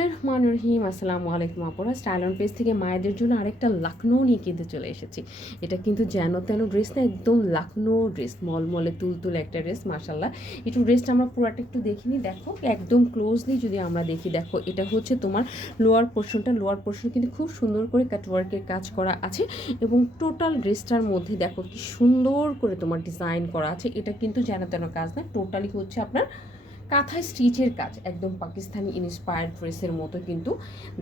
রহিম আসসালামু আলাইকুম আপুরা, স্টাইল অন পেজ থেকে মায়েদের জন্য আরেকটা লাখনৌ নিয়ে কিনতে চলে এসেছি। এটা কিন্তু যেন তেন ড্রেস না, একদম লাখনৌ ড্রেস, মলমলে তুলতুলে একটা ড্রেস। মাশাল্লাহ, একটু ড্রেসটা আমরা পুরাটা একটু দেখিনি, দেখো একদম ক্লোজলি যদি আমরা দেখি, দেখো এটা হচ্ছে তোমার লোয়ার পোর্শন কিন্তু খুব সুন্দর করে কাটওয়ার্কের কাজ করা আছে এবং টোটাল ড্রেসটার মধ্যে দেখো কি সুন্দর করে তোমার ডিজাইন করা আছে। এটা কিন্তু যেন তেন কাজ না, টোটালি হচ্ছে আপনার কাঁথায় স্টিচের কাজ, একদম পাকিস্তানি ইন্সপায়ার্ড ড্রেসের মতো। কিন্তু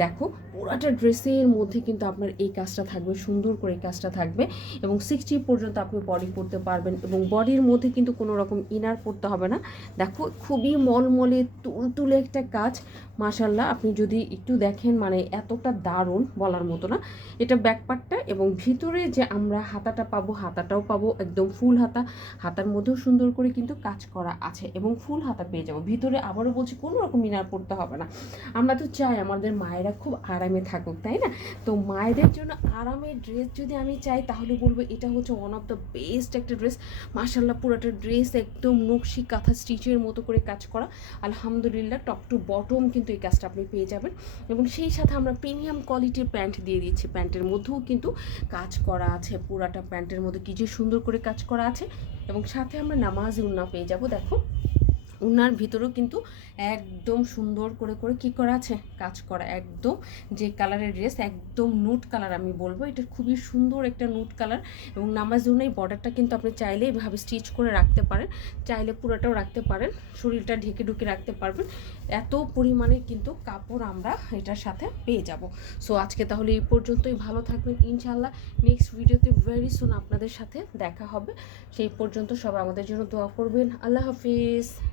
দেখো পুরাটা ড্রেসের মধ্যে কিন্তু আপনার এই কাজটা থাকবে, সুন্দর করে এই কাজটা থাকবে এবং 60 পর্যন্ত আপনি বডি পরতে পারবেন এবং বডির মধ্যে কিন্তু কোনো রকম ইনার পরতে হবে না। দেখো খুবই মলমলে তুলতুলে একটা কাজ। মাশাল্লাহ, আপনি যদি একটু দেখেন মানে এতটা দারুণ বলার মতো না। এটা ব্যাকপার্টটা এবং ভিতরে যে আমরা হাতাটা পাবো, হাতাটাও পাবো একদম ফুল হাতা। হাতার মধ্যেও সুন্দর করে কিন্তু কাজ করা আছে এবং ফুল হাতা পেয়ে যাবো। ভিতরে আবারও বলছি কোনো রকম ইনার পড়তে হবে না। আমরা তো চাই আমাদের মায়েরা খুব আরামে থাকুক, তাই না? তো মায়েদের জন্য আরামের ড্রেস যদি আমি চাই তাহলে বলবো এটা হচ্ছে ওয়ান অফ দ্য বেস্ট একটা ড্রেস। মাশাল্লাহ, পুরোটা ড্রেস একদম নকশি কাঁথা স্টিচের মতো করে কাজ করা। আলহামদুলিল্লাহ, টপ টু বটম কিন্তু এই কাজটা আপনি পেয়ে যাবেন এবং সেই সাথে আমরা প্রিমিয়াম কোয়ালিটির প্যান্ট দিয়ে দিচ্ছি। প্যান্টের মধ্যেও কিন্তু কাজ করা আছে, পুরাটা প্যান্টের মধ্যে কি যে সুন্দর করে কাজ করা আছে এবং সাথে আমরা নামাজি উন্না পেয়ে যাব। দেখো উনার ভিতরেও কিন্তু একদম সুন্দর করে করে কী করা আছে, কাজ করা। একদম যে কালারের ড্রেস, একদম নুট কালার আমি বলবো, এটা খুবই সুন্দর একটা নুট কালার এবং নামাজ উন্নার বর্ডারটা কিন্তু আপনি চাইলে এভাবে স্টিচ করে রাখতে পারেন, চাইলে পুরোটাও রাখতে পারেন, শরীরটা ঢেকে ঢুকে রাখতে পারবেন। এত পরিমাণে কিন্তু কাপড় আমরা এটার সাথে পেয়ে যাব। সো আজকে তাহলে এই পর্যন্তই, ভালো থাকবেন ইনশাল্লাহ। নেক্সট ভিডিওতে ভেরি সুন আপনাদের সাথে দেখা হবে। সেই পর্যন্ত সবাই আমাদের জন্য দোয়া করবেন। আল্লাহ হাফিজ।